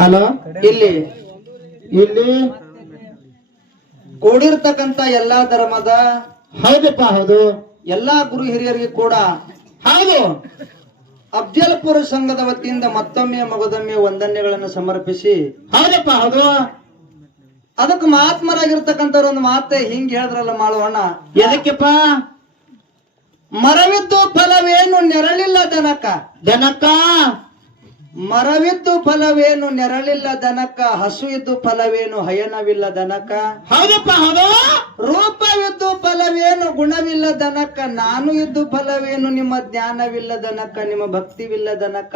Hello? ಇಲ್ಲಿ. ಇಲ್ಲಿ. ಕೂಡಿರ್ತಕ್ಕಂತ ಎಲ್ಲಾ ಧರ್ಮದ ಹೌದಪ್ಪ ಹೌದು. ಎಲ್ಲಾ ಗುರು ಹಿರಿಯರಿಗೆ ಕೂಡ ಹೌದು. ಅಫ್ಜಲ್ಪುರ ಸಂಘದ ವತಿಯಿಂದ ಮತ್ತೊಮ್ಮೆ ಮಗದೊಮ್ಮೆ ವಂದನೆಗಳನ್ನು ಸಮರ್ಪಿಸಿ. ಹೌದಪ್ಪ ಹೌದು. ಅದಕ್ಕೆ ಮಹಾತ್ಮರಾಗಿರ್ತಕ್ಕಂಥವ್ರ ಒಂದು ಮಾತೆ ಹಿಂಗ್ ಹೇಳಿದ್ರಲ್ಲ ಮಾಳವಣ್ಣ. ಎದಕ್ಕೆಪ್ಪ? ಮರವಿದ್ದು ಫಲವೇನು ನೆರಳಿಲ್ಲ ದನಕ ಜನಕ್ಕ ಮರವಿದ್ದು ಫಲವೇನು ನೆರಳಿಲ್ಲ ದನಕ ಹಸು ಇದ್ದು ಫಲವೇನು ಹಯನವಿಲ್ಲ ದನಕ? ಹೌದಪ್ಪ ಹೌದು. ರೂಪವಿದ್ದು ಫಲವೇನು ಗುಣವಿಲ್ಲ ದನಕ? ನಾನು ಇದ್ದು ಫಲವೇನು ನಿಮ್ಮ ಜ್ಞಾನವಿಲ್ಲ ದನಕ ನಿಮ್ಮ ಭಕ್ತಿವಿಲ್ಲ ದನಕ?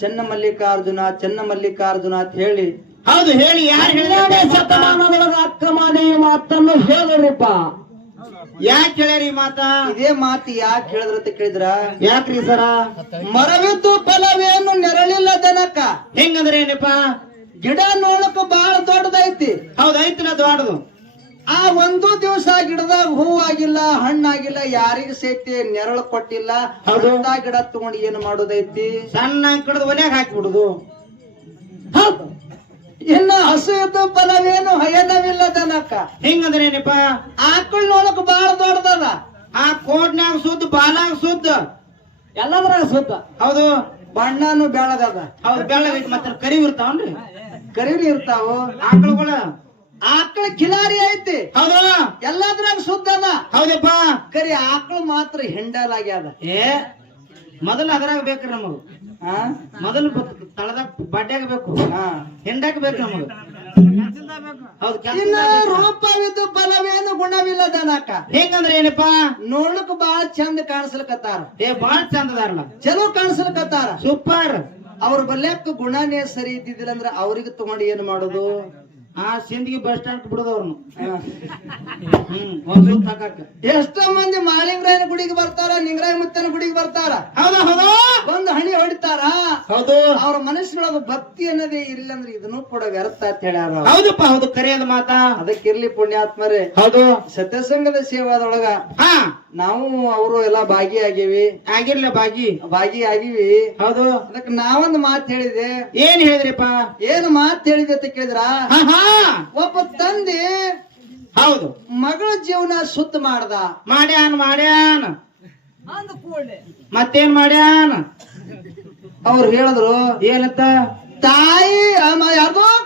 ಚೆನ್ನ ಮಲ್ಲಿಕಾರ್ಜುನ ಚೆನ್ನ ಮಲ್ಲಿಕಾರ್ಜುನ ಅಂತ ಹೇಳಿ. ಹೌದು ಹೇಳಿ ಯಾರು ಹೇಳಿದ್ರೆ ಶತಮಾನದೊಳಗ ಅಕ್ಕ ಮಾದೇವಿ ಮಾತನ್ನು ಹೇಳಿದ್ರಿಪ್ಪ ಯಾಕೆ ಹೇಳ್ಯಾರಿ ಮಾತ? ಇದೇ ಮಾತು ಯಾಕೆ ಹೇಳಿದ್ರ ಅಂತ ಕೇಳಿದ್ರ? ಯಾಕ್ರಿ ಸರ? ಮರವಿದ್ದು ಫಲವೇನು ನೆರಳಿಲ್ಲ ದನಕ ಹೆಂಗಂದ್ರೆ ಏನಪ್ಪ? ಗಿಡ ನೋಡಕ್ ಬಹಳ ದೊಡ್ಡದೈತಿ. ಹೌದು ನಾ ದೊಡ್ಡದು ಆ ಒಂದು ದಿವಸ ಗಿಡದಾಗ ಹೂವಾಗಿಲ್ಲ ಹಣ್ಣಾಗಿಲ್ಲ ಯಾರಿಗೂ ಸೇತಿ ನೆರಳು ಕೊಟ್ಟಿಲ್ಲ. ಹೌದು. ಗಿಡ ತಗೊಂಡು ಏನ್ ಮಾಡೋದೈತಿ? ಸಣ್ಣ ಕಡದ ಒನ್ಯಾಗ ಹಾಕಿಬಿಡುದು. ಹೌದು. ಇನ್ನ ಹಸು ಇದ್ದು ಬಲವೇನು ಹಯನವಿಲ್ಲ ದನಕ ಹೆಂಗಂದ್ರೆ ಏನಪ್ಪ? ಆಕಳ್ ನೋಡಕ್ ಬಹಳ ದೊಡ್ಡದದ ಆ ಕೋಟ್ನ್ಯಾಗ ಸುದ್ದ ಬಾಲಾಗ ಸುದ್ದ. ಎಲ್ಲದ್ರಾಗ ಸುತ್ತ ಹೌದು. ಬಣ್ಣನು ಬೆಳಗದ ಹೌದು ಬೆಳಗೈತಿ ಮತ್ತೆ ಕರಿ ಇರ್ತಾವನ್ರಿ. ಕರಿವಿ ಇರ್ತಾವ. ಆಕಳುಗಳ. ಆಕಳ ಕಿಲಾರಿ ಐತಿ. ಹೌದು. ಎಲ್ಲದ್ರಾಗ ಸುದ್ದದ. ಹೌದಪ್ಪ. ಕರಿ ಆಕಳು ಮಾತ್ರ ಹಿಂಡಲಾಗ್ಯದ ಏ ಮೊದಲ ಅದ್ರಾಗ ಬೇಕ್ರಿ ನಮಗ? ಮೊದಲು ತಳದಾಗ ಬಡ್ಡ್ಯಾಗ ಬೇಕು. ಹೆಂಡಾಕ ಬೇಕು ನಮಗ. ರೂಪವಿದ್ದು ಬಲವೇನು ಗುಣವಿಲ್ಲ ದನಕ ಹೆಂಗಂದ್ರೆ ಏನಪ್ಪ? ನೋಡ್ಲಿಕ್ ಬಾಳ ಚಂದ ಕಾಣಿಸ್ಲಿಕತ್ತಾರ. ಏ ಬಾಳ ಚಂದದಾರಲ್ಲ. ಚಲೋ ಕಾಣಿಸ್ಲಿಕತ್ತಾರ. ಸೂಪರ್. ಅವ್ರ ಬಲ್ಯಾಕ ಗುಣನೇ ಸರಿ ಇದ್ದಿದ್ದಿಲ್ಲ ಅಂದ್ರೆ ಅವ್ರಿಗೆ ತಗೊಂಡು ಏನ್ ಮಾಡೋದು? ಆ ಸಿಂದಗಿ ಬಸ್ ಸ್ಟ್ಯಾಂಡ್ ಬಿಡದವ್ರನು. ಹ್ಮ್. ಒಂದ್ ಸುತ್ತ ಎಷ್ಟೋ ಮಂದಿ ಮಾಲಿಂಗ್ರಾಯನ ಗುಡಿಗೆ ಬರ್ತಾರ ನಿಂಗರಾಯ ಮುತ್ತನ ಗುಡಿಗೆ ಬರ್ತಾರ. ಹೌದು ಹೌದು. ಬಂದು ಹಣಿ ಹೊಡಿತಾರ. ಹೌದು. ಅವ್ರ ಮನಸ್ಸಿನೊಳಗ ಭಕ್ತಿ ಅನ್ನೋದೇ ಇಲ್ಲ ಅಂದ್ರೆ ಇದನ್ನು ಕೂಡ ವ್ಯರ್ಥ ಅಂತ ಹೇಳ್ಯಾರ. ಹೌದಪ್ಪ ಹೌದು ಕರೆಯದ ಮಾತಾ. ಅದಕ್ಕಿರ್ಲಿ ಪುಣ್ಯಾತ್ಮರೇ. ಹೌದು. ಸತ್ಯಸಂಗದ ಸೇವಾದೊಳಗ ಹಾ. ನಾವು ಅವರು ಎಲ್ಲಾ ಭಾಗಿಯಾಗಿವಿ ಆಗಿರ್ಲ ಭಾಗಿ. ಭಾಗಿ ಆಗಿವಿ. ಹೌದು. ಅದಕ್ಕೆ ನಾವೊಂದು ಮಾತು ಹೇಳಿದೆ. ಏನ್ ಹೇಳಿದ್ರಿಪ್ಪ? ಏನು ಮಾತು ಹೇಳಿದೆ ಅಂತ ಕೇಳಿದ್ರ? ಹಾ. ಒಬ್ಬ ತಂದೆ ಹೌದು. ಮಗಳ ಜೀವನ ಸುದ್ದ ಮಾಡ್ದ. ಮಾಡ್ಯಾನ್ ಮಾಡ್ಯಾನ. ಮತ್ತೇನ್ ಮಾಡ್ಯಾನ? ಅವ್ರು ಹೇಳಿದ್ರು ಏನತ್ತ ತಾಯಿ ಅಮ್ಮ- ಯಾರ್ದು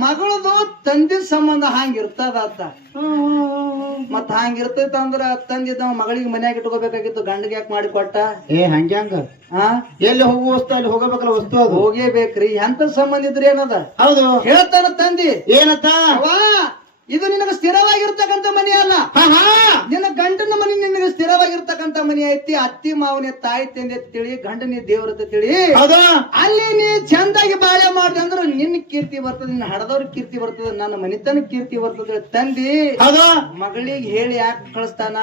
ಮಗಳದು ತಂದೆ ಸಂಬಂಧ ಹಂಗಿರ್ತದ ಅಂತ ಮತ್ ಹಂಗಿರ್ತೈತ ಅಂದ್ರ ತಂದಿದ್ದ ಮಗಳಿಗೆ ಮನ್ಯಾಗ ಇಟ್ಕೋಬೇಕಾಗಿತ್ತು ಗಂಡಗೆ ಯಾಕೆ ಮಾಡಿ ಕೊಟ್ಟ? ಏ ಹಂಗ್ಯಾಂಗ? ಆ? ಎಲ್ಲಿ ಹೋಗುವ ವಸ್ತು ಅಲ್ಲಿ ಹೋಗಬೇಕಲ್ಲ ವಸ್ತು ಅದು? ಹೋಗೇಬೇಕ್ರಿ. ಎಂತ ಸಂಬಂಧ ಇದ್ರಿ ಏನದ ಹೌದು. ಹೇಳ್ತಾನ ತಂದಿ. ಏನತ್ತ? ಇದು ನಿನಗೆ ಸ್ಥಿರವಾಗಿರ್ತಕ್ಕಂಥ ಮನಿ ಅಲ್ಲ. ನಿನ್ನ ಗಂಡನ ಮನಿ ನಿನಗೆ ಸ್ಥಿರವಾಗಿರ್ತಕ್ಕಂಥ ಮನಿ ಐತಿ. ಅತ್ತಿ ಮಾವನ ತಾಯಿ ತಂದೆ ತಿಳಿ ಗಂಡನಿ ದೇವರ ತಿಳಿ. ಅಲ್ಲಿ ನೀ ಚಂದಾಗಿ ಬಾಳೆ ಮಾಡ್ದೆ ಅಂದ್ರೆ ನಿನ್ನ ಕೀರ್ತಿ ಬರ್ತದೆ ನಿನ್ನ ಹಡದವ್ರ ಕೀರ್ತಿ ಬರ್ತದೆ ನನ್ನ ಮನಿತನ ಕೀರ್ತಿ ಬರ್ತದೆ ತಂದಿ. ಮಗಳಿಗೆ ಹೇಳಿ ಯಾಕೆ ಕಳಿಸ್ತಾನ?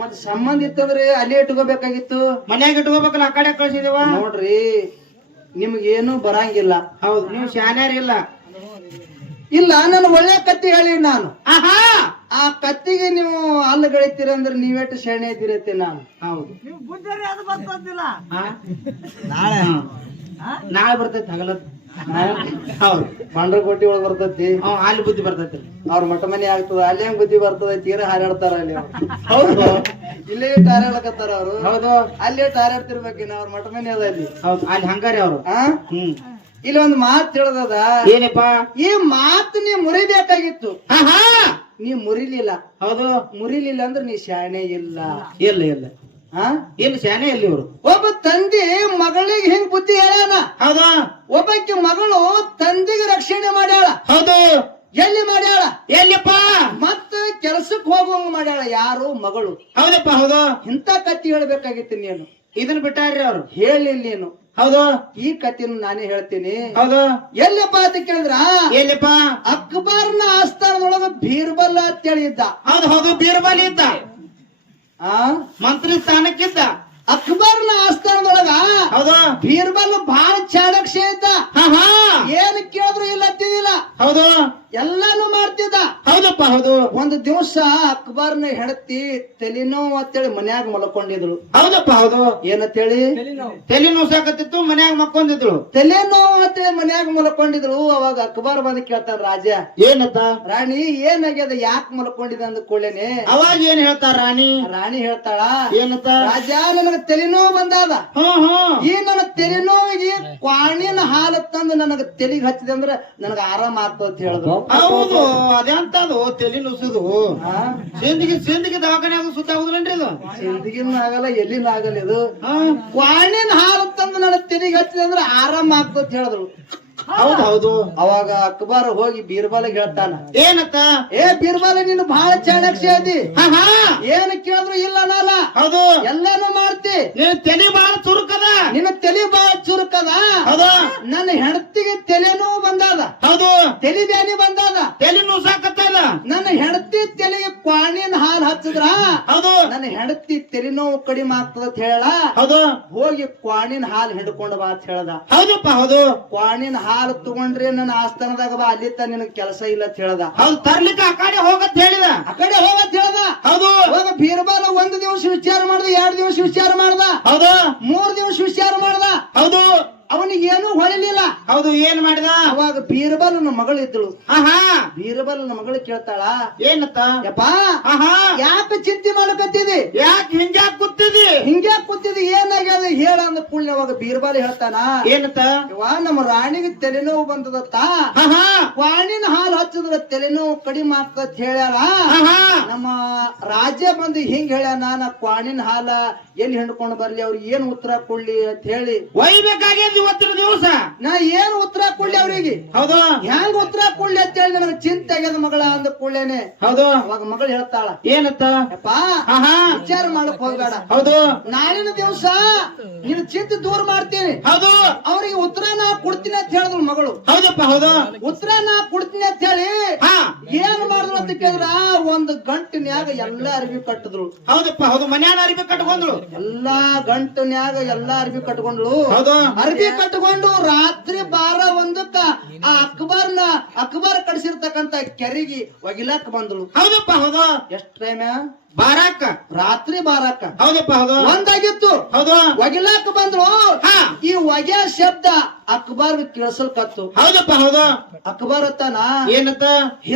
ಮತ್ ಸಂಬಂಧ ಇತ್ತಂದ್ರೆ ಅಲ್ಲೇ ಇಟ್ಕೋಬೇಕಾಗಿತ್ತು? ಮನ್ಯಾಗ ಇಟ್ಕೋಬೇಕಲ್ಲ ಆ ಕಡೆ ಕಳ್ಸಿದೇವ? ನೋಡ್ರಿ ನಿಮ್ಗೇನು ಬರಂಗಿಲ್ಲ. ಹೌದು. ನೀವು ಶಾನ್ಯಾರ ಇಲ್ಲ ನಾನು ಒಳ್ಳೆ ಕತ್ತಿ ಹೇಳಿ ನಾನು. ಆಹಾ! ಆ ಕತ್ತಿಗೆ ನೀವು ಹಲ್ಲು ಗಳಿತೀರ ಅಂದ್ರೆ ನೀವೆಟ್ಟು ಶರಣೆ ಇದ್ದೀರತ್ತೆ ನಾನು. ಹೌದು. ಬುದ್ಧಿ ಅದು ಬರ್ತಿಲ್ಲ ನಾಳೆ. ಬರ್ತೈತಿ ಹಗಲತ್ ಹೌದು. ಬಂಡ್ರಕೋಟಿ ಒಳಗೆ ಬರ್ತೈತಿ. ಅವ್ ಅಲ್ಲಿ ಬುದ್ಧಿ ಬರ್ತೈತಿ ಅವ್ರ ಮಠ ಮನೆ ಆಗ್ತದ ಅಲ್ಲಿ ಹೆಂಗ್ ಬುದ್ಧಿ ಬರ್ತದ ತೀರ ಹಾರಾಡ್ತಾರ ಅಲ್ಲಿ. ಹೌದು. ಇಲ್ಲೇ ಹಾರಾಡಕತ್ತಾರ ಅವರು. ಹೌದು. ಅಲ್ಲೇ ಹಾರಾಡ್ತಿರ್ಬೇಕಿನ ಅವ್ರ ಮಠ ಮನೆ ಅದ ಅಲ್ಲಿ. ಹೌದು. ಅಲ್ಲಿ ಹಂಗಾರಿ ಅವ್ರು. ಆ? ಹ್ಮ್. ಇಲ್ಲಿ ಒಂದು ಮಾತು ತಿಳಿದದ ಏನಪ್ಪ? ಈ ಮಾತು ನೀ ಮುರಿಬೇಕಾಗಿತ್ತು. ನೀ ಮುರಿಲಿಲ್ಲ. ಹೌದು. ಮುರಿಲಿಲ್ಲ ಅಂದ್ರೆ ನೀ ಶಾಣೆ ಇಲ್ಲ. ಇಲ್ಲ ಇಲ್ಲ. ಆ? ಇಲ್ಲ ಶಾನೆ ಇಲ್ಲಿ ಇವರು. ಒಬ್ಬ ತಂದೆ ಮಗಳಿಗೆ ಹಿಂಗ್ ಬುದ್ಧಿ ಹೇಳ್ಯಾನ. ಹೌದಾ. ಒಬ್ಬಕ್ಕೆ ಮಗಳು ತಂದೆಗೆ ರಕ್ಷಣೆ ಮಾಡ್ಯಾಳ. ಹೌದು. ಎಲ್ಲಿ ಮಾಡ್ಯಾಳ? ಎಲ್ಲಿಪ್ಪ? ಮತ್ತ ಕೆಲಸಕ್ಕೆ ಹೋಗುವಂಗ ಮಾಡ್ಯಾಳ ಯಾರು ಮಗಳು. ಹೌದಪ್ಪ ಹೌದು. ಇಂತ ಕತ್ತಿ ಹೇಳ್ಬೇಕಾಗಿತ್ತು ನೀನು. ಇದನ್ನ ಬಿಟ್ಟಾರ್ರಿ ಅವ್ರು. ಹೇಳಿಲ್ಲ ನೀನು. ಹೌದು. ಈ ಕತ್ತಿನ ನಾನೇ ಹೇಳ್ತೀನಿ. ಹೌದು. ಎಲ್ಲಪ್ಪ ಅಂತ ಕೇಳಿದ್ರ? ಎಲ್ಲಪ್ಪ ಅಕ್ಬರ್ನ ಆಸ್ಥಾನದೊಳಗ ಬೀರ್ಬಲ್ ಅಂತ ಹೇಳಿದ್ದ ಹೌದು ಹೌದು ಬೀರ್ಬಲ್ ಇದ್ದ. ಆ? ಮಂತ್ರಿ ಸ್ಥಾನಕ್ಕಿದ್ದ. ಅಕ್ಬರ್ನ ಆಸ್ಥಾನದೊಳಗ ಹೌದು. ಬೀರ್ಬಲ್ ಬಹಳ ಚಾಣಕ್ಷ ಇದ್ದ. ಏನ್ ಕೇಳಿದ್ರು ಇಲ್ಲ ಹೌದು. ಎಲ್ಲಾನು ಮಾಡ್ತಿದ್ದ. ಹೌದಪ್ಪ ಹೌದು. ಒಂದು ದಿವಸ ಅಕ್ಬರ್ನ ಹೆಂಡತಿ ತಲೆನೋವು ಅಂತೇಳಿ ಮನ್ಯಾಗ ಮಲ್ಕೊಂಡಿದ್ಳು. ಹೌದಪ್ಪ ಹೌದು. ಏನಂತೇಳಿ? ತಲೆ ಸಾಕತ್ತಿತ್ತು ಮನ್ಯಾಗ ಮಕ್ಕೊಂಡಿದ್ಳು ತಲೆನೋವು ಅಂತೇಳಿ ಮನ್ಯಾಗ ಮಲ್ಕೊಂಡಿದ್ಳು. ಅವಾಗ ಅಕ್ಬರ್ ಬಂದ್ ಕೇಳ್ತಾರ ರಾಜ. ಏನತ್ತ? ರಾಣಿ ಏನಾಗ್ಯದ? ಯಾಕೆ ಮಲ್ಕೊಂಡಿದ ಅಂದ ಕೂಡಲೇನೆ? ಅವಾಗ ಏನ್ ಹೇಳ್ತಾರ ರಾಣಿ? ರಾಣಿ ಹೇಳ್ತಾಳ ಏನತ್ತ? ರಾಜ ನನಗ ತಲೆನೋವು ಬಂದಾದ. ಈ ನನ್ನ ತಲೆನೋವಿಗೆ ಕ್ವಾಣಿನ ಹಾಲು ತಂದು ನನಗ ತಲೆಗೆ ಹಚ್ಚಿದೆ ಅಂದ್ರೆ ನನಗ ಆರಾಮ ಆಗ್ತದ ಅಂತ ಹೇಳಿದ್ರು. ಹೌದು ಅದೆಂತದು ತಲೆ ನುಸುದು? ಸಿಂದಿಗೆ ಸಿಂದಿಗೆ ದವಾಖಾನ್ಯಾಗ ಸುತ್ತ ಆಗುದಿಲ್ಲೇನ್ರಿ ಇದು? ಸಿಂದಿಗಿನ ಆಗಲ್ಲ ಎಲ್ಲಿನ ಆಗಲ್ಲ ಇದು. ವಾಣಿನ ಹಾಲು ತಂದು ನನ್ನ ತೆರಿಗೆ ಹಚ್ಚಿದೆ ಅಂದ್ರೆ ಆರಾಮ ಆಗ್ತದ ಹೇಳಿದ್ರು. ಹೌದು ಹೌದು ಅವಾಗ ಅಕ್ಬಾರ್ ಹೋಗಿ ಬೀರ್ಬಾಲ ಹೇಳ್ತಾನ. ಏನತ್ತ? ಏ ಬೀರ್ಬಾಲ ನೀನು ಬಹಳ ಚಾಣಕ್ಷ ಅದಿ. ಹಾ ಏನ್ ಕೇಳಿದ್ರು ಇಲ್ಲ ನಾಲ. ಹೌದು. ಎಲ್ಲಾನು ಮಾಡ್ತಿ. ನೀನ್ ತಲೆ ಬಾಳ ಚುರುಕದ. ನಿನ್ನ ತಲೆ ಬಾಳ ಚುರುಕದ. ಹೌದು. ನನ್ನ ಹೆಂಡತಿಗೆ ತಲೆನೂ ಬಂದಾದ. ಹೌದು. ತಲೆ ಬ್ಯಾನಿ ಬಂದಾದ. ತಲೆ ನುಸಾಕತ್ತಲ್ಲ ನನ್ನ ಹೆಂಡತಿ ತಲೆಗೆ ಕ್ವಾಣಿನ ಹಾಲು ಹಚ್ಚಿದ್ರ? ಹೌದು. ನನ್ನ ಹೆಂಡತಿ ತಲೆನೋವು ಕಡಿಮೆ ಆಗ್ತದ ಅಂತ ಹೇಳ ಹೌದು. ಹೋಗಿ ಕ್ವಾಣಿನ ಹಾಲು ಹಿಡ್ಕೊಂಡು ಬಾ ಅಂತ ಹೇಳ್ದ. ಹೌದಪ್ಪ ಹೌದು. ಕ್ವಾಣಿನ ಹಾಲು ತಗೊಂಡ್ರೆ ನನ್ನ ಆಸ್ಥಾನದಾಗ ಬಾ ಅಲ್ಲಿ ತ ನಿನಗ್ ಕೆಲಸ ಇಲ್ಲ ಅಂತ ಹೇಳ್ದ. ಹೌದು ತರ್ಲಿಕ್ಕೆ ಆ ಕಡೆ ಹೋಗತ್ ಹೇಳಿದ. ಆ ಕಡೆ ಹೋಗತ್ ಹೇಳದ. ಹೌದು. ಹೋಗ ಬೀರ್ಬಾಲ ಒಂದ್ ದಿವಸ ವಿಚಾರ ಮಾಡ್ದ ಎರಡ್ ದಿವಸ ವಿಚಾರ ಮಾಡ್ದ. ಹೌದು. ಮೂರ್ ದಿವಸ ವಿಚಾರ ಮಾಡ್ದ. ಹೌದು. ಅವನಿಗೆ ಏನು ಹೊಳಿಲಿಲ್ಲ ಹೌದು ಏನ್ ಮಾಡಿದ? ಅವಾಗ ಬೀರಬಲನ ಮಗಳು ಇದ್ದಳು. ಆಹಾ! ಬೀರ್ಬಲ್ನ ಮಗಳು ಕೇಳ್ತಾಳ ಏನತ್ತ? ಯಪ್ಪ ಆಹಾ! ಯಾಕೆ ಚಿಂತೆ ಮಾಡಕತ್ತಿದಿ ಯಾಕೆ ಹಿಂಗ್ಯಾಕ್ ಕೂತಿದಿ? ಹಿಂಗ್ಯಾಕ್ ಕೂತಿದಿ? ಏನಾಗ್ಯದ? ಹೇಳ ಅಂದ ಕೂಡಲೇ ಅವಾಗ ಬೀರ್ಬಲ್ ಹೇಳ್ತಾನ ಏನತ್ತ? ಯವ್ವ ನಮ್ಮ ರಾಣಿಗೆ ತಲೆನೋವು ಬಂದದತ್ತ? ಆಹಾ! ವಾಣಿನ ಹಾಲು ಹಚ್ಚಿದ್ರ ತಲೆನೋವು ಕಡಿಮೆ ಆಗ್ತದ ಹೇಳ್ಯಾರ? ನಮ್ಮ ರಾಜ್ಯ ಬಂದು ಹಿಂಗ್ ಹೇಳ್ಯಾನ ನಾ ಕ್ವಾಣಿನ ಹಾಲ ಎಲ್ಲಿ ಹಿಂಡ್ಕೊಂಡು ಬರ್ಲಿ? ಅವ್ರಿಗೆ ಏನ್ ಉತ್ತರ ಕೊಡ್ಲಿ? ಅಂತ ಹೇಳಿ. ಒಯ್ಬೇಕಾಗ್ಯದ? ಇವತ್ತಿನ ದಿವಸ? ನಾ ಏನ್ ಉತ್ತರ ಕೊಡ್ಲಿ ಅವ್ರಿಗೆ? ಹೌದು. ಹೆಂಗ್ ಉತ್ತರ ಕೊಡ್ಲಿ ಅಂತ ಹೇಳಿ ನನಗೆ ಚಿಂತೆ ಆಗ್ಯದ ಮಗಳ ಅಂದ ಕೂಡಲೇನೆ. ಹೌದು. ಅವಾಗ ಮಗಳು ಹೇಳ್ತಾಳ. ಏನತ್ತ? ವಿಚಾರ ಮಾಡಕ್ ಹೋಗ್ಬೇಡ. ಹೌದು. ನಾಳಿನ ದಿವಸ ನಿನ್ನ ಚಿಂತೆ ದೂರ ಮಾಡ್ತೀನಿ. ಹೌದು. ಅವ್ರಿಗೆ ಉತ್ತರ ನಾ ಕೊಡ್ತೀನಿ ಅಂತ ಹೇಳಿದ್ರು ಮಗಳು. ಹೌದಪ್ಪ ಹೌದು. ಉತ್ತರ ನಾ ಕೊಡ್ತೀನಿ ಅಂತ ಹೇಳಿ ಹಾ. ಏನ್ ಮಾಡಿದ್ರು ಅಂತ ಕೇಳಿದ್ರ ಒಂದ್ ಗಂಟಿನ್ಯಾಗ ಎಲ್ಲಾ ಅರ್ಬಿ ಕಟ್ಟಿದ್ರು. ಹೌದಪ್ಪ ಹೌದು. ಮನ್ಯಾನ ಅರಿವಿ ಕಟ್ಕೊಂಡ್ರು ಎಲ್ಲಾ ಗಂಟಿನ್ಯಾಗ ಎಲ್ಲಾ ಅರ್ಬಿ ಕಟ್ಕೊಂಡ್ರು ಹೌದು. ಅರ್ಬಿ ಕಟ್ಕೊಂಡು ರಾತ್ರಿ ಬಾರ ಒಂದಕ್ಕ ಆ ಅಕ್ಬರ್ನ ಅಕ್ಬರ್ ಕಡಿಸಿರ್ತಕ್ಕಂತ ಕೆರಿಗೆ ಒಗಿಲಕ್ ಬಂದಳು. ಹೌದಪ್ಪ ಹೌದಾ. ಎಷ್ಟ್ ಟೈಮ್ ಬಾರಾಕ ರಾತ್ರಿ ಬಾರಾಕ. ಹೌದಪ್ಪ ಹೌದು. ಒಂದಾಗಿತ್ತು. ಹೌದು. ಒಗಿಲಾಕ ಬಂದ್ರು ಹಾ. ಈ ಒಗೆ ಶಬ್ದ ಅಕ್ಬರ್ ಕೇಳಿಸಲ್ಕತ್ತು. ಹೌದಪ್ಪ ಹೌದು. ಅಕ್ಬರ್ ಅತ್ತಾನ ಏನತ್ತ?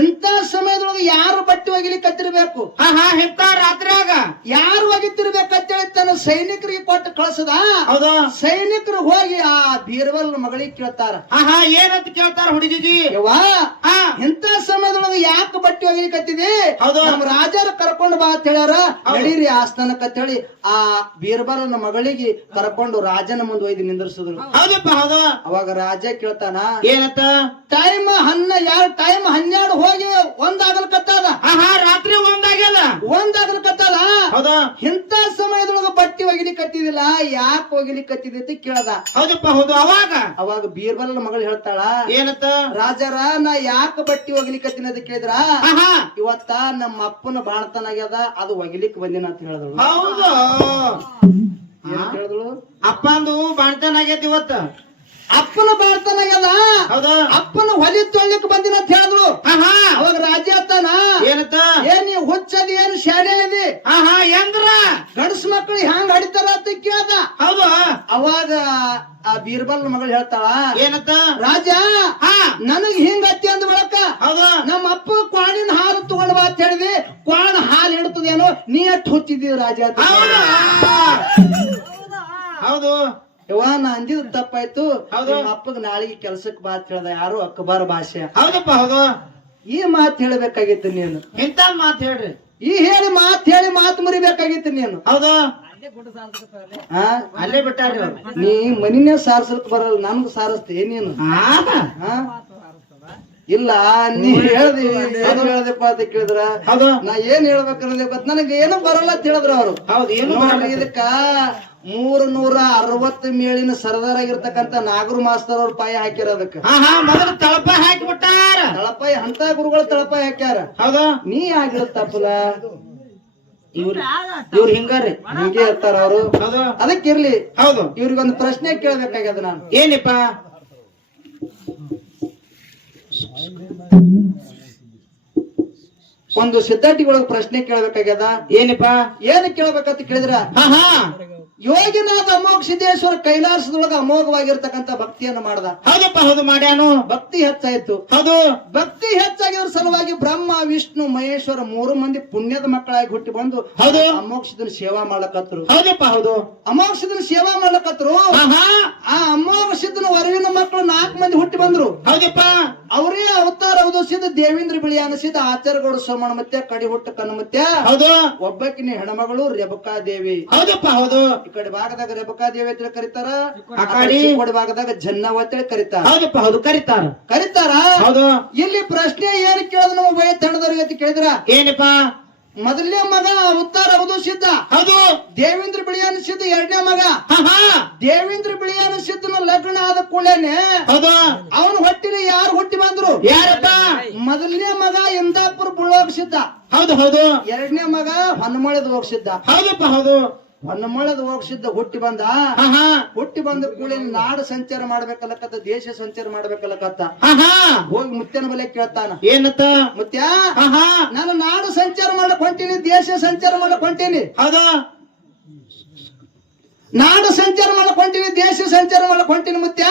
ಇಂತ ಸಮಯದೊಳಗೆ ಯಾರು ಬಟ್ಟೆ ಒಗಿಲಿಕತ್ತಿರ್ಬೇಕು? ಹಾ ಹಾ ಇಂತ ರಾತ್ರಿಯಾಗ. ಯಾರು ಒಗಿತಿರ್ಬೇಕಂತೇಳಿ ತನ್ನ ಸೈನಿಕರಿಗೆ ಕೊಟ್ಟು ಕಳ್ಸದ? ಹೌದಾ. ಸೈನಿಕರು ಹೋಗಿ ಆ ಬೀರ್ಬಲ್ ಮಗಳಿಗೆ ಕೇಳ್ತಾರ. ಹಾ ಹಾ ಏನಂತ ಕೇಳ್ತಾರ ಹುಡುಗಿಜಿ? ಯವ್ವಾ ಇಂಥ ಸಮಯದೊಳಗೆ ಯಾಕೆ ಬಟ್ಟೆ ಒಗಿಲಿಕತ್ತಿದಿ? ಹೌದು. ನಮ್ಮ ರಾಜರು ಕರ್ಕೊಂಡು ಬಾ ಅಂತ ಹೇಳ್ಯಾರ ನಡೀರಿ ಆಸ್ಥಾನಕ್ಕ ಅಂತೇಳಿ ಆ ಬೀರ್ಬಲನ ಮಗಳಿಗೆ ಕರ್ಕೊಂಡು ರಾಜನ ಮುಂದೆ ಒಯ್ದು ನಿಂದ್ರಿಸಿದ್ರು. ಹೌದಪ್ಪ ಹೌದು. ಅವಾಗ ರಾಜ ಕೇಳ್ತಾನ ಏನತ್ತ? ಟೈಮ್ ಹನ್ನ ಯಾರ ಟೈಮ್ ಹನ್ನೆರಡು ಹೋಗಿ ಒಂದಾಗಲ್ಕತ್ತದ ಹಾ ಹಾ ರಾತ್ರಿ ಒಂದಾಗ್ಯದ? ಒಂದಾಗಲ್ಕತ್ತದ ಹೌದಾ. ಇಂತ ಸಮಯದೊಳಗ ಬಟ್ಟಿ ಒಗಿಲಿಕತ್ತಿದಿಲ್ಲ ಯಾಕೆ ಒಗಿಲಿಕತ್ತಿದಿ ಅಂತ ಕೇಳದ. ಹೌದಪ್ಪ ಹೌದು. ಅವಾಗ? ಅವಾಗ ಬೀರ್ಬಲನ ಮಗಳು ಹೇಳ್ತಾಳ ಏನತ್ತ? ರಾಜರ ನಾ ಯಾಕೆ ಬಟ್ಟಿ ಒಗಿಲಿಕತ್ತೀನಿ ಅಂತ ಕೇಳಿದ್ರ? ಹಾ ಹಾ ಇವತ್ತ ನಮ್ಮ ಅಪ್ಪನ ಬಾಣತನಾಗ್ಯದ ಅದು ಒಗಿಲಿಕ್ ಬಂದಿನ ಅಂತ ಹೇಳಿದಳು. ಹೌದು. ಏನ್ ಹೇಳಿದಳು ಅಪ್ಪಂದು ಬಾಣ್ತನ ಆಗೈತಿ ಇವತ್ತ. ಅಪ್ಪನ ಬಾಣತನಾಗ್ಯದ ಹೌದು? ಅಪ್ಪನ ಹೊಲಿ ತೊಳ್ಲಿಕ್ ಬಂದಿನ ಅಂತ ಹೇಳಿದ್ರು. ಅವಾಗ ರಾಜ ಅತ್ತಾನ ಏನತ್ತ ಏನ್ ನೀ ಹುಚ್ಚದಿ ಏನ್ ಶಾಲೆ ಇದೆ ಹಾ ಹಾ ಎಂದ್ರ ಗಂಡಸ್ ಮಕ್ಳು ಹೆಂಗ್ ಹಡಿತಾರ ಅಂತ ಕೇಳ್ದ. ಹೌದು. ಅವಾಗ ಆ ಬೀರ್ಬಲ್ ಮಗಳು ಹೇಳ್ತಾಳ ಏನತ್ತ ರಾಜ ಹಾ. ನನಗ್ ಹಿಂಗ ಅತ್ತಿ ಅಂದ ಬಳಕ. ಹೌದು. ನಮ್ಮ ಅಪ್ಪ ಕ್ವಾಣಿನ ಹಾಲು ತಗೊಂಡ್ ಬಾ ಅಂತ ಹೇಳಿದ್ವಿ ಕ್ವಾಣ ಹಾಲು ಹಿಡ್ತದೇನೋ ನೀ ಅಟ್ ಹುಚ್ಚಿದ್ದೀವಿ ರಾಜ ಹೌದು. ಯವ್ವ ನಾ ಅಂದಿದ್ ತಪ್ಪಾಯ್ತು. ಹೌದು. ನಿಮ್ಮ ಅಪ್ಪಗ್ ನಾಳೆಗೆ ಕೆಲ್ಸಕ್ ಮಾತ್ ಅಂತ ಹೇಳ್ದ. ಯಾರು ಅಕ್ಬಾರ ಭಾಷೆ. ಹೌದಪ್ಪ ಹೌದು. ಈ ಮಾತ್ ಹೇಳ್ಬೇಕಾಗಿತ್ತು ನೀನು. ಇಂತ ಮಾತ್ ಹೇಳ್ರಿ. ಈ ಹೇಳಿ ಮಾತ್ ಹೇಳಿ ಮಾತ್ ಮುರಿಬೇಕಾಗಿತ್ತು ನೀನು. ಹೌದು. ಆ? ಅಲ್ಲೇ ಅವ್ರು. ನೀ ಮನಿನೇ ಸಾರ್ಸಕ್ ಬರಲ್ಲ ನನ್ಗ್ ಸಾರಸ್ತ. ನೀನು? ಹಾ ಆ? ಇಲ್ಲ ನೀ ಹೇಳ್ದಿ ಏನ್ ಹೇಳ್ದಪ್ಪ ಅಂತ ಕೇಳಿದ್ರ? ಹೌದು. ನಾ ಏನ್ ಹೇಳ್ಬೇಕನ್ನೋದೇ ಗೊತ್ತ. ನನಗೆ ಏನು ಬರಲ್ಲ ಅಂತ ಹೇಳಿದ್ರ ಅವ್ರು. ಹೌದು ಏನು ನೋಡ್ರಿ ಇದಕ್ಕ ಮೂರ್ ನೂರ ಅರವತ್ತು ಮೇಳಿನ ಸರದಾರ ಆಗಿರ್ತಕ್ಕಂತ ನಾಗರು ಮಾಸ್ತರ್ ಅವ್ರ ಪಾಯ ಹಾಕ್ಯಾರ ಅದಕ್ಕ. ಹಾ ಹಾ ಮೊದಲು ತಳಪಾಯಿ ಹಾಕಿ ಬಿಟ್ಟಾರ ತಳಪಾಯಿ ಅಂತ ಗುರುಗಳು ತಳಪಾಯಿ ಹಾಕ್ಯಾರ. ಹೌದಾ? ನೀ ಆಗಿರತ್ತಪ್ಪಲ ಇವ್ರ ಇವ್ರ ಹಿಂಗಾರಿ ಹಿಂಗೆ ಇರ್ತಾರ ಅವರು. ಹೌದು? ಅದಕ್ಕಿರ್ಲಿ ಹೌದು. ಇವ್ರಿಗೊಂದು ಪ್ರಶ್ನೆ ಕೇಳ್ಬೇಕಾಗ್ಯದ ನಾನು. ಏನಿಪ್ಪ? ಒಂದು ಸಿದ್ಧಾರ್ಥಿಗಳ ಪ್ರಶ್ನೆ ಕೇಳ್ಬೇಕಾಗ್ಯದ. ಏನಿಪ್ಪ? ಏನ್ ಕೇಳ್ಬೇಕಂತ ಕೇಳಿದ್ರ? ಹಾ ಹಾ. ಯೋಗಿನಾಥ ಅಮೋಘ ಸಿದ್ದೇಶ್ವರ ಕೈಲಾಸದೊಳಗ ಅಮೋಘವಾಗಿರ್ತಕ್ಕಂಥ ಭಕ್ತಿಯನ್ನು ಮಾಡ್ದ. ಹೌದಪ್ಪ ಹೌದು ಮಾಡ್ಯಾನು. ಭಕ್ತಿ ಹೆಚ್ಚಾಯ್ತು. ಹೌದು. ಭಕ್ತಿ ಹೆಚ್ಚಾಗಿರೋ ಸಲುವಾಗಿ ಬ್ರಹ್ಮ ವಿಷ್ಣು ಮಹೇಶ್ವರ ಮೂರು ಮಂದಿ ಪುಣ್ಯದ ಮಕ್ಕಳಾಗಿ ಹುಟ್ಟಿ ಬಂದು ಹೌದು. ಅಮೋಕ್ಷದನ್ ಸೇವಾ ಮಾಡಕತ್ರು ಹೌದಪ್ಪ ಹೌದು. ಅಮೋಕ್ಷದನ್ ಸೇವಾ ಮಾಡಕತ್ರು ಆ ಅಮೋಘ ಸಿದ್ಧನ ವರವಿನ ಮಕ್ಕಳು ನಾಲ್ಕು ಮಂದಿ ಹುಟ್ಟಿ ಬಂದ್ರು. ಹೌದಪ್ಪ. ಅವರೇ ಅವತಾರ ಅವಧಿಸಿದ ದೇವೇಂದ್ರ ಬಿಳಿ ಅನಿಸಿದ ಆಚಾರಗೌಡ ಸೋಮಣ ಮತ್ತೆ ಕಡಿ ಹುಟ್ಟ ಮತ್ತೆ ಹೌದು. ಒಬ್ಬಕಿನ ಹೆಣಮಗಳು ರೇಬಕಾ ದೇವಿ ಹೌದಪ್ಪ ಹೌದು. ಈ ಕಡೆ ಭಾಗದಾಗ ರೇಬಕಾದೇವಿ ಅಂತ ಕರೀತಾರ? ಆ ಕಡೆ? ಕೊಡ ಭಾಗದಾಗ ಜನ್ನವ ಅಂತ ಕರೀತಾರ? ಹೌದಪ್ಪ ಹೌದು ಕರಿತಾರ. ಕರೀತಾರ? ಹೌದು. ಇಲ್ಲಿ ಪ್ರಶ್ನೆ ಏನ್ ಕೇಳಿದ ನಾವು ವಯ ತಣದವ್ರಿಗೆ ಅಂತ ಕೇಳಿದ್ರ? ಏನಪ್ಪ? ಮೊದಲನೇ ಮಗ ಅವತಾರ ಹೌದು ಸಿದ್ಧ. ಹೌದು. ದೇವೇಂದ್ರ ಬಿಳಿ ಸಿದ್ಧ ಎರಡನೇ ಮಗ. ದೇವೇಂದ್ರ ಬಿಳಿ ಸಿದ್ಧನ ಲಗ್ನ ಆದ ಕೂಡಲೇನೆ ಹೌದು. ಅವನ ಹೊಟ್ಟಿನ ಯಾರು ಹುಟ್ಟಿ ಬಂದ್ರು? ಯಾರಪ್ಪ? ಮೊದಲನೇ ಮಗ ಇಂದಾಪುರ ಬುಳ್ಳೋಗ್ಸಿದ್ದ ಹೌದು ಹೌದು. ಎರಡನೇ ಮಗ ಹೊನ್ನಮಳದ ಹೋಗ್ಸಿದ್ದ ಹೌದಪ್ಪ ಹೌದು. ಹೊನ್ನಮಳದ ಹೋಗ್ಸಿದ್ದ ಹುಟ್ಟಿ ಬಂದ? ಹುಟ್ಟಿ ಬಂದ ಕೂಡಲೇ ನಾಡು ಸಂಚಾರ ಮಾಡ್ಬೇಕಲ್ಲಕತ್ತ ದೇಶ ಸಂಚಾರ ಮಾಡ್ಬೇಕಲ್ಲಕತ್ತ? ಹೋಗಿ ಮುತ್ಯನ ಬಲೆ ಕೇಳ್ತಾನ. ಏನತ್ತ? ಮುತ್ಯ ನಾನು ನಾಡು ಸಂಚಾರ ಮಾಡಕ್ ಹೊಂಟೀನಿ ದೇಶ ಸಂಚಾರ ಮಾಡಕ್ ಹೊಂಟೀನಿ ಹೌದು? ನಾಡು ಸಂಚಾರ ಮಾಡಕ್ ಹೊಂಟೀನಿ ದೇಶ ಸಂಚಾರ ಮಾಡಕ್ ಹೊಂಟಿನಿ ಮುತ್ಯ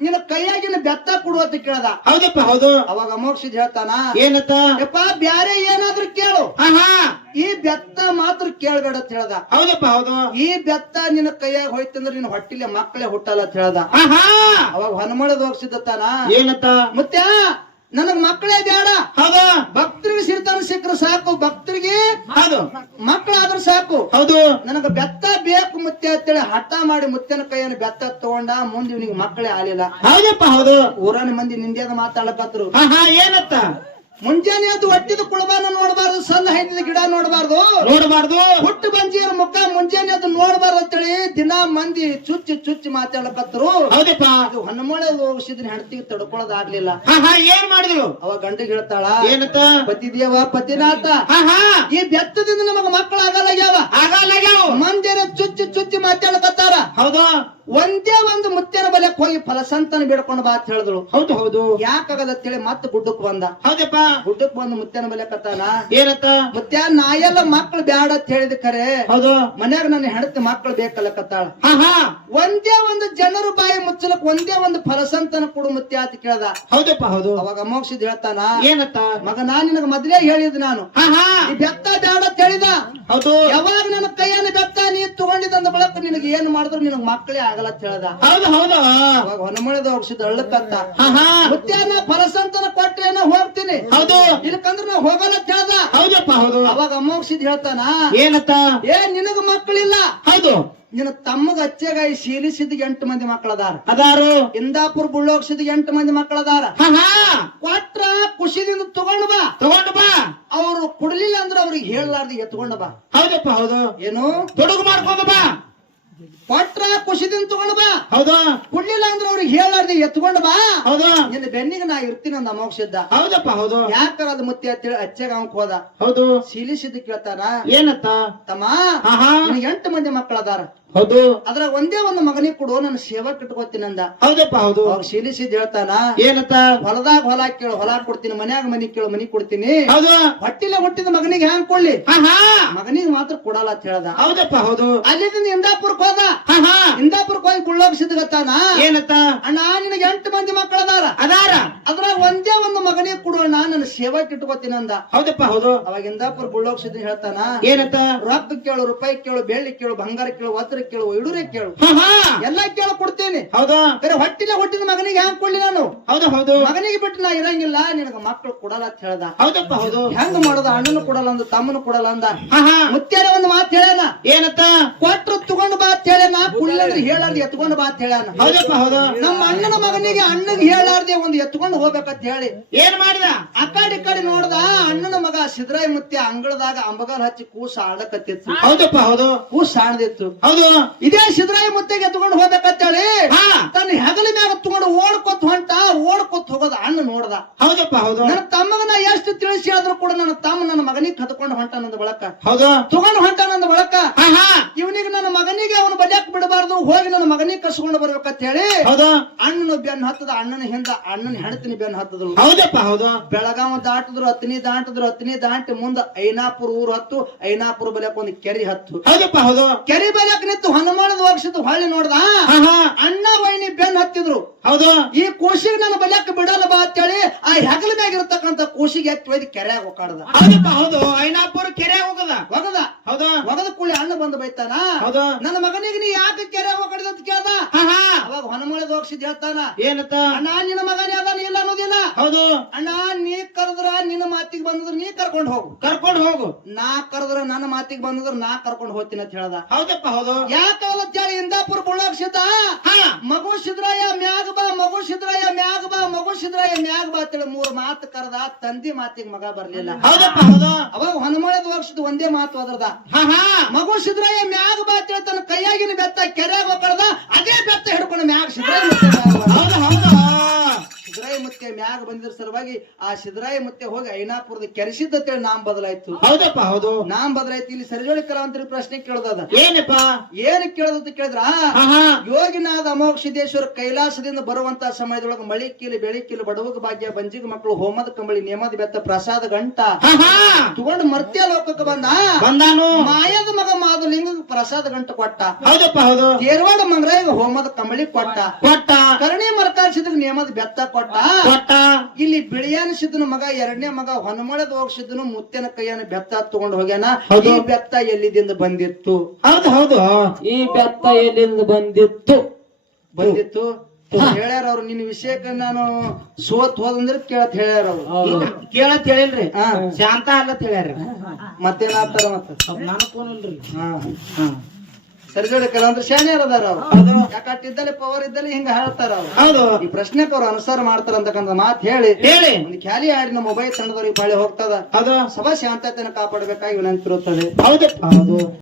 ನಿನ್ನ ಕೈಯಾಗಿನ ಬೆತ್ತ ಕೊಡು ಅಂತ ಕೇಳ್ದ. ಹೌದಪ್ಪ ಹೌದು. ಅವಾಗ ಅಮೋಕ್ಷಿದ್ ಹೇಳ್ತಾನ ಏನತ್ತ? ಯಪ್ಪ ಬ್ಯಾರೆ ಏನಾದ್ರೂ ಕೇಳು. ಈ ಬೆತ್ತ ಮಾತ್ರ ಕೇಳ್ಬೇಡ ಅಂತ ಹೇಳ್ದ. ಹೌದಪ್ಪ ಹೌದು. ಈ ಬೆತ್ತ ನಿನ್ನ ಕೈಯಾಗ ಹೋಯ್ತಂದ್ರ ನಿನ್ನ ಹೊಟ್ಟಿಲೆ ಮಕ್ಕಳೇ ಹುಟ್ಟಲ್ಲ ಅಂತ ಹೇಳ್ದ. ಅವಾಗ ಹಾ ಅವಾಗ ತಾನ ಹೋಗ್ಸಿದ್ದಾನ ಏನತ್ತ? ಮುತ್ಯ ನನಗ್ ಮಕ್ಕಳೇ ಬೇಡ. ಹೌದಾ? ಭಕ್ತರಿಗೆ ಸಿರ್ತಾನ ಸಿಕ್ಕರು ಸಾಕು. ಭಕ್ತರಿಗೆ ಹೌದು. ಮಕ್ಕಳಾದ್ರೂ ಸಾಕು. ಹೌದು. ನನಗ ಬೆತ್ತ ಬೇಕು ಮುತ್ತೆ ಅಂತೇಳಿ ಹಠ ಮಾಡಿ ಮುತ್ತಿನ ಕೈಯನ್ನು ಬೆತ್ತ ತಗೊಂಡ ಮುಂದೆ ಇವನಿಗೆ ಮಕ್ಕಳೇ ಆಲಿಲ್ಲ ಹೌದಪ್ಪ ಹೌದು. ಊರನ ಮಂದಿ ನಿಂದ್ಯಾದ ಮಾತಾಡಕತ್ರು ಏನತ್ತ? ಮುಂಜಾನೆ ಅದು ಒಟ್ಟಿದ ಕುಳಬಾನ ನೋಡಬಾರ್ದು ಸಣ್ಣ ಹೈದಿದ ಗಿಡ ನೋಡಬಾರ್ದು. ನೋಡಬಾರ್ದು. ಹುಟ್ಟು ಬಂಜಿಯರ ಮುಖ ಮುಂಜಾನೆ ಅದು ನೋಡಬಾರ್ದು ಅಂತೇಳಿ ದಿನ ಮಂದಿ ಚುಚ್ಚಿ ಚುಚ್ಚಿ ಮಾತಾಡಬತ್ತರು ಹೌದಪ್ಪ. ಅದು ಹೊನ್ನಮಳೆ ಹೋಗಿಸಿದ್ರೆ ಹೆಂಡತಿಗೆ ತಡ್ಕೊಳ್ಳೋದಾಗ್ಲಿಲ್ಲ ಹಾ ಹಾ ಏನ್ ಮಾಡಿದ್ರು? ಅವ ಗಂಡಿಗೆ ಹೇಳ್ತಾಳ ಏನತ್ತ ಪತಿದೇವ ಪತಿನಾಥ. ಹಾ ಹಾ. ಈ ಬೆತ್ತದಿಂದ ನಮಗ ಮಕ್ಕಳು ಆಗಲ್ಲ ಯಾವ ಮಂದಿರ ಚುಚ್ಚಿ ಮಾತಾಡ್ಕತ್ತಾರ. ಹೌದಾ? ಒಂದೇ ಒಂದು ಮುತ್ಯನ ಬಲೆಕ್ ಹೋಗಿ ಫಲಸಂತನ ಬಿಡ್ಕೊಂಡು ಬಾ ಅಂತ ಹೇಳಿದ್ರು ಹೌದು ಹೌದು. ಯಾಕಾಗದ ಅಂತೇಳಿ ಮತ್ತೆ ಗುಡ್ಡಕ್ ಬಂದ. ಹೌದಪ್ಪ. ಗುಡ್ಡಕ್ ಬಂದು ಮುತ್ತಿನ ಬಲೆ ಕತ್ತಾನ. ಏನತ್ತ ಮುತ್ಯ ನಾಯೆಲ್ಲ ಮಕ್ಳು ಬ್ಯಾಡ ಅಂತ ಹೇಳಿದ ಕರೆ. ಹೌದು. ಮನ್ಯಾಗ ನನ್ನ ಹೆಂಡತಿ ಮಕ್ಳು ಬೇಕಲ್ಲ ಕತ್ತಾಳ. ಹಾ ಹಾ. ಒಂದೇ ಒಂದು ಜನರು ಬಾಯಿ ಮುಚ್ಚಲಕ್ ಒಂದೇ ಒಂದು ಫಲಸಂತನ ಕೊಡು ಮುತ್ಯ ಅಂತ ಕೇಳ್ದ. ಹೌದಪ್ಪ ಹೌದು. ಅವಾಗ ಅಮೋಕ್ಷಿದ್ ಹೇಳ್ತಾನ ಏನತ್ತ ಮಗ ನಾನ್ ನಿನಗ ಮೊದಲೇ ಹೇಳಿದ್ ನಾನು. ಬೆತ್ತ ಬ್ಯಾಡ ಅಂತ ಹೇಳಿದ. ಹೌದು. ಯಾವಾಗ ನನ್ನ ಕೈಯನ್ನು ಬೆತ್ತ ನೀ ತಗೊಂಡಿದ್ದಂದ ಬಳಕ ನಿನಗೆ ಏನ್ ಮಾಡಿದ್ರು ನಿನಗ್ ಮಕ್ಕಳೇ ಆಗಲ್ಲ ಅಂತ ಹೇಳ್ದ. ಹೌದು ಹೌದು. ಅವಾಗ ಹೊನಮಳೆದ ಔಷಧ ಅಳ್ಳಕ್ಕತ್ತ ಹಾ ಹಾ. ಮುತ್ಯಾನ ಫಲಸಂತನ ಕೊಟ್ರೆ ನಾ ಹೋಗ್ತೀನಿ. ಹೌದು. ಇಲ್ಕಂದ್ರ ನಾ ಹೋಗಲ್ಲ ಅಂತ ಹೇಳ್ದ. ಹೌದಪ್ಪ ಹೌದು. ಅವಾಗ ಅಮೋಕ್ಷಿದ್ ಹೇಳ್ತಾನ ಏನತ್ತ? ಏ ನಿನಗ ಮಕ್ಕಳಿಲ್ಲ. ಹೌದು. ನಿನ್ನ ತಮ್ಮಗ ಅಚ್ಚೆಗಾಯಿ ಶೀಲಿಸಿದ ಎಂಟು ಮಂದಿ ಮಕ್ಕಳದಾರ. ಅದಾರು? ಇಂದಾಪುರ್ ಬುಳ್ಳೋಗ್ಸಿದ ಎಂಟು ಮಂದಿ ಮಕ್ಕಳದಾರ. ಕೊಟ್ರ ಖುಷಿದಿಂದ ತಗೊಂಡ್ ಬಾ. ತಗೊಂಡ್ ಬಾ. ಅವ್ರು ಕೊಡ್ಲಿಲ್ಲ ಅಂದ್ರೆ ಅವ್ರಿಗೆ ಹೇಳಲಾರ್ದು ಎತ್ಕೊಂಡ ಬಾ. ಹೌದಪ್ಪ ಹೌದು. ಏನು? ತೊಡಗು ಮಾಡ್ಕೊಂಡ್ ಬಾ. ಕೊಟ್ರ ಖುಷಿದಿಂದ ತಗೊಂಡ್ ಬಾ. ಹೌದು. ಕೊಡ್ಲಿಲ್ಲ ಅಂದ್ರೆ ಅವ್ರಿಗೆ ಹೇಳಲಾರ್ದು ಎತ್ಕೊಂಡ್ ಬಾ. ಹೌದು. ನಿನ್ನ ಬೆನ್ನಿಗೆ ನಾ ಇರ್ತೀನಿ ಅಂದ ಅಮೋಕ್ಷಿದ್ದ ಹೌದಪ್ಪ ಹೌದು. ಯಾಕಾರ ಅದು ಮುತ್ತಿ ಅಂತೇಳಿ ಅಚ್ಚಗ ಅವಕ್ ಹೋದ? ಹೌದು. ಸೀಲಿಸಿದ್ ಕೇಳ್ತಾರ? ಏನತ್ತ? ತಮ್ಮ ನಿನಗೆ ಎಂಟು ಮಂದಿ ಮಕ್ಕಳದಾರ. ಹೌದು. ಅದ್ರ ಒಂದೇ ಒಂದು ಮಗನಿಗೆ ಕೊಡು ನನ್ನ ಸೇವಾ ಕಟ್ಕೋತೀನಿ ಅಂದ. ಹೌದಪ್ಪ ಹೌದು. ಅವ್ರು ಶೀಲಿಸಿದ್ ಹೇಳ್ತಾನ ಏನತ್ತ? ಹೊಲದಾಗ ಹೊಲ ಕೇಳು ಹೊಲ ಕೊಡ್ತೀನಿ ಮನ್ಯಾಗ ಮನಿ ಕೇಳು ಮನಿ ಕೊಡ್ತೀನಿ. ಹೌದು. ಹೊಟ್ಟಿಲ್ಲ ಹೊಟ್ಟಿದ ಮಗನಿಗೆ ಹ್ಯಾಂಗ್ ಕೊಡ್ಲಿ? ಹಾ ಹಾ ಮಗನಿಗೆ ಮಾತ್ರ ಕೊಡಲ್ಲ ಅಂತ ಹೇಳ್ದ. ಹೌದಪ್ಪ ಹೌದು. ಅಲ್ಲಿಂದ ಇಂದಾಪುರಕ್ ಹೋದ. ಹಾ ಹಾ ಇಂದಾಪುರಕ್ ಹೋಗಿ ಬುಳ್ಳೋಗ್ ಸಿದ್ಧಗತ್ತಾನ ಏನತ್ತ? ಅಣ್ಣ ನಿನಗೆ ಎಂಟು ಮಂದಿ ಮಕ್ಕಳದಾರ. ಅದಾರ. ಅದ್ರಾಗ ಒಂದೇ ಒಂದು ಮಗನಿಗೆ ಕೊಡೋಣ ನನ್ನ ಸೇವಾ ಇಟ್ಕೋತೀನಿ ಅಂದ. ಹೌದಪ್ಪ. ಹೌದು. ಅವಾಗಿಂದ ಬುಳ್ಳೋಕ್ ಸಿದ್ಧ ಹೇಳ್ತಾನ ಏನತ್ತ ರೊಕ್ಕ ಕೇಳು ರೂಪಾಯಿ ಕೇಳು ಬೆಳ್ಳಿ ಕೇಳು ಬಂಗಾರ ಕೇಳು ವಸ್ತ್ರ ಕೇಳು ಇಡುರೆ ಕೇಳು. ಎಲ್ಲಾ ಕೇಳು ಕೊಡ್ತೀನಿ. ಹೌದಾ. ಬರೀ ಹೊಟ್ಟಿನ ಹುಟ್ಟಿದ ಮಗನಿಗೆ ಹ್ಯಾಂಗ್ ಕೊಡ್ಲಿ ನಾನು? ಹೌದು ಹೌದು. ಮಗನಿಗೆ ಬಿಟ್ಟು ನಾ ಇರಂಗಿಲ್ಲ ನಿನಗ ಮಕ್ಕಳು ಕೊಡಲ್ಲ ಅಂತ ಹೇಳ್ದ. ಹೌದಪ್ಪ ಹೌದು. ಹೆಂಗ್ ಮಾಡೋದ? ಅಣ್ಣನು ಕೊಡಲ್ಲ ಅಂದ ತಮ್ಮನು ಕೊಡಲ್ಲ ಅಂದ. ಮುತ್ಯಾರ ಒಂದು ಮಾತು ಹೇಳ್ಯಾನ. ಏನತ್ತ ಕೊಟ್ರು ತಗೊಂಡು ಬಾ ಅಂತ ಹೇಳ್ಯಾನ ಕುಳ್ಳಂದ್ರೆ ಹೇಳಾರ್ದು ಎತ್ಕೊಂಡು ಬಾ ಅಂತ ಹೇಳ್ಯಾನ. ಹೌದಪ್ಪ ಹೌದು. ನಮ್ಮ ಅಣ್ಣನ ಮಗನಿಗೆ ಅಣ್ಣಗೆ ಹೇಳಾರ್ದೆ ಒಂದು ಎತ್ಕೊಂಡು ಹೋಗ್ಬೇಕಂತ ಹೇಳಿ ಏನ್ ಮಾಡಿದ? ಅಕ್ಕಾಡಿ ಕಡೆ ನೋಡ್ದ ಅಣ್ಣನ ಮಗ ಸಿದ್ರಾಯ ಮುತ್ಯ ಅಂಗಳದಾಗ ಅಂಬಗಾಲ್ ಹಚ್ಚಿ ಕೂಸ ಆಡಕತ್ತಿತ್ತು ಹೌದಪ್ಪ ಹೌದು. ಕೂಸ ಆಡದಿತ್ತು. ಹೌದು. ಇದೇ ಸಿದ್ರಾಯ ಮುತ್ತೆಗೆ ಎತ್ಕೊಂಡು ಹೋಗ್ಬೇಕಂತ ಹೇಳಿ ತನ್ನ ಹೆಗಲ ಮ್ಯಾಗ ತಗೊಂಡು ಓಡ್ಕೊತ್ ಹೊಂಟ ಓಡ್ಕೊತ್ ಹೋಗೋದ ಅಣ್ಣ ನೋಡ್ದ. ಹೌದಪ್ಪ ಹೌದು. ನನ್ನ ತಮ್ಮಗನ ಎಷ್ಟು ತಿಳಿಸಿ ಆದ್ರೂ ಕೂಡ ನನ್ನ ತಮ್ಮ ನನ್ನ ಮಗನಿಗೆ ಕದ್ಕೊಂಡು ಹೊಂಟಾನಂದ ಬಳಕ. ಹೌದು. ತಗೊಂಡು ಹೊಂಟಾನಂದ ಬಳಕ. ಹಾ ಹಾ. ಇವನಿಗೆ ನನ್ನ ಮಗನಿಗೆ ಅವನು ಬಲಿಯಕ್ ಬಿಡಬಾರ್ದು ಹೋಗಿ ನನ್ನ ಮಗನಿಗೆ ಕಸ್ಕೊಂಡು ಬರ್ಬೇಕಂತ ಹೇಳಿ ಹೌದು. ಅಣ್ಣನ ಬೆನ್ನ ಹತ್ತದ ಅಣ್ಣನ ಹಿಂದ ಅಣ್ಣನ ಹೆಣತಿನ ಬೆನ್ ಹತ್ತದ್ರು ಹೌದಪ್ಪ ಹೌದು. ಬೆಳಗಾವ ದಾಟಿದ್ರು ಹತ್ತನಿ ದಾಟಿದ್ರು ಹತ್ತನಿ ದಾಟಿ ಮುಂದ ಐನಾಪುರ ಊರು ಹತ್ತು ಐನಾಪುರ ಬಲಕ್ ಒಂದು ಕೆರೆ ಹತ್ತು. ಹೌದಪ್ಪ ಹೌದು. ಕೆರೆ ಬಲಕ್ ನಿಂತು ಹನುಮಾನದ ವರ್ಷದ ಹೊಳ್ಳಿ ನೋಡ್ದ? ಅಣ್ಣ ವೈನಿ ಬೆನ್ ಹತ್ತಿದ್ರು. ಹೌದು. ಈ ಕೂಸಿಗೆ ನನ್ನ ಬಲಕ್ ಬಿಡಲ್ಲ ಬಾ ಅಂತೇಳಿ ಆ ಹೆಗಲ ಮ್ಯಾಗ ಇರತಕ್ಕಂತ ಕೂಸಿಗೆ ಎತ್ತಿ ಒಯ್ದು ಕೆರೆಯಾಗ ಹೋಗಾಡ್ದ ಹೌದಪ್ಪ ಹೌದು. ಐನಾಪುರ ಕೆರೆ ಹೋಗದ ಹೋಗದ ಹೌದು. ಹೊಗದ ಕೂಳಿ ಅಣ್ಣ ಬಂದು ಬೈತಾನ? ಹೌದು. ನನ್ನ ಮಗನಿಗೆ ನೀ ಯಾಕೆ ಕೆರೆ ಹೋಗಾಡಿದ ಅಂತ ಕೇಳ್ದ? ಅವಾಗ ಹನುಮಾನದ ಹೋಗ್ಸಿದ್ ಹೇಳ್ತಾನ ಏನತ್ತ ಅಣ್ಣ ನಿನ್ನ ಮಗನೇ ಅದಾನ ಇಲ್ಲ ಅನ್ನೋದಿಲ್ಲ ಹೌದು. ಅಣ್ಣ ನೀ ಕರೆದ್ರ ನಿನ್ನ ಮಾತಿಗೆ ಬಂದ್ರ ನೀ ಕರ್ಕೊಂಡು ಹೋಗು. ಕರ್ಕೊಂಡು ಹೋಗು. ನಾ ಕರೆದ್ರ ನನ್ನ ಮಾತಿಗೆ ಬಂದ್ರ ನಾ ಕರ್ಕೊಂಡು ಹೋಗ್ತೀನಿ ಅಂತ ಹೇಳ್ದ. ಹೌದಪ್ಪ ಹೌದು. ಯಾಕಲ್ಲ ಹೇಳಿ ಇಂದಾಪುರ ಬುಳ್ಳಾಕ್ಷಿತ ಹಾ. ಮಗು ಸಿದ್ರಾಯ ಮ್ಯಾಗ ಬಾ ಮಗು ಸಿದ್ರಾಯ ಮ್ಯಾಗ ಬಾ ಮಗು ಸಿದ್ರಾಯ ಮ್ಯಾಗ ಬಾ ಅಂತೇಳಿ ಮೂರ್ ಮಾತು ಕರೆದ ತಂದಿ ಮಾತಿಗೆ ಮಗ ಬರ್ಲಿಲ್ಲ. ಹೌದಪ್ಪ ಹೌದು. ಅವಾಗ ಹನುಮಳದ ವರ್ಷದ ಒಂದೇ ಮಾತು ಅದ್ರದ ಹಾ ಹಾ. ಮಗು ಸಿದ್ರಾಯ ಮ್ಯಾಗ ಬಾ ಅಂತೇಳಿ ತನ್ನ ಕೈಯಾಗಿನ ಬೆತ್ತ ಕೆರೆಯಾಗ ಕಳೆದ ಅದೇ ಬೆತ್ತ ಹಿಡ್ಕೊಂಡು ಮ್ಯಾಗ ಸಿದ್ರಾಯ. ಹೌದು ಹೌದು. ಸಿದ್ರಾಯ ಮತ್ತೆ ಮ್ಯಾಗ ಬಂದಿರ ಸಲುವಾಗಿ ಆ ಸಿದ್ರಾಯ ಮತ್ತೆ ಹೋಗಿ ಐನಾಪುರದ ಕೆರೆಸಿದ್ದ ನಾಮ ಬದಲಾಯ್ತು. ಹೌದಪ್ಪ ಹೌದು. ನಾಮ ಬದಲಾಯ್ತು. ಇಲ್ಲಿ ಸರಿಜೋಳಿ ಕಲಾವಂತರಿ ಪ್ರಶ್ನೆ ಕೇಳದ ಏನಪ್ಪ? ಏನ್ ಕೇಳೋದಂತ ಕೇಳಿದ್ರ? ಯೋಗಿನಾದ ಅಮೋಘ ಸಿದ್ದೇಶ್ವರ ಕೈಲಾಸದಿಂದ ಬರುವಂತ ಸಮಯದೊಳಗೆ ಮಳಿ ಕೀಲು ಬೆಳಿ ಕೀಲು ಬಡವಗ ಭಾಗ್ಯ ಬಂಜಿಗ ಮಕ್ಕಳು ಹೋಮದ ಕಂಬಳಿ ನೇಮದ ಬೆತ್ತ ಪ್ರಸಾದ ಗಂಟ ತಗೊಂಡು ಮರ್ತ್ಯ ಲೋಕಕ್ಕೆ ಬಂದ? ಬಂದಾನು. ಮಾಯದ ಮಗ ಮಾದುಲಿಂಗ ಪ್ರಸಾದ ಗಂಟ ಕೊಟ್ಟ. ಹೌದಪ್ಪ ಹೌದು. ತೇರ್ವಾಡ ಹೋಮದ ಕಂಬಳಿ ಕೊಟ್ಟ. ಕೊಟ್ಟ. ಕರ್ಣಿ ಮರ್ಕಾರ್ಸಿದಾಗ ನೇಮದ ಬೆತ್ತ ಕೊಟ್ಟ. ಕೊಟ್ಟ? ಇಲ್ಲಿ ಬಿಳಿಯಾನ ಸಿದ್ದನ ಮಗ ಎರಡನೇ ಮಗ ಹೊನಮಳದ ಹೋಗ್ಸಿದ್ದನು ಮುತ್ತಿನ ಕೈಯನ ಬೆತ್ತ ತಗೊಂಡು ಹೋಗ್ಯಾನ. ಈ ಬೆತ್ತ ಎಲ್ಲಿದಿಂದ ಬಂದಿತ್ತು? ಹೌದು ಹೌದು. ಈ ಬೆತ್ತ ಎಲ್ಲಿಂದ ಬಂದಿತ್ತು? ಬಂದಿತ್ತು? ಹೇಳ್ಯಾರ ಅವ್ರು ನಿನ್ ವಿಷಯಕ್ಕ ನಾನು ಸೋತ್ ಹೋದಂದ್ರೆ ಕೇಳತ್ ಹೇಳ್ಯಾರ ಅವ್ರು. ಕೇಳತ್ ಹೇಳಿಲ್ರಿ. ಶಾಂತ ಅಲ್ಲತ್ ಹೇಳ್ಯಾರ. ಮತ್ತೇನಾಗ್ತಾರ ಮತ್ತ? ನಾನು ಫೋನ್ ಇಲ್ರಿ. ಹಾ ಹಾ. ಸರಿ ಅಂದ್ರೆ ಶಾಣ್ಯರ್ ಅದಾರ ಅವ್ರು. ಯಾಕಟ್ಟಿದ್ದಲ್ಲಿ ಪವರ್ ಇದ್ದಲ್ಲಿ ಹಿಂಗ ಹೇಳ್ತಾರ ಅವ್ರು. ಹೌದು. ಈ ಪ್ರಶ್ನೆಕ್ ಅವ್ರು ಅನುಸಾರ ಮಾಡ್ತಾರ ಅಂತಕ್ಕಂಥ ಮಾತು ಹೇಳಿ. ಹೇಳಿ. ಒಂದು ಖ್ಯಾಲಿ ಆಡಿನ ಮೊಬೈಲ್ ತಂಡದವ್ರಿಗೆ ಬಾಳೆ ಹೋಗ್ತದ. ಅದು ಸಭಾ ಶಾಂತತೆಯನ್ನು ಕಾಪಾಡಬೇಕಾಗಿ ವಿನಂತಿರುತ್ತದೆ. ಹೌದು. ಹೌದು.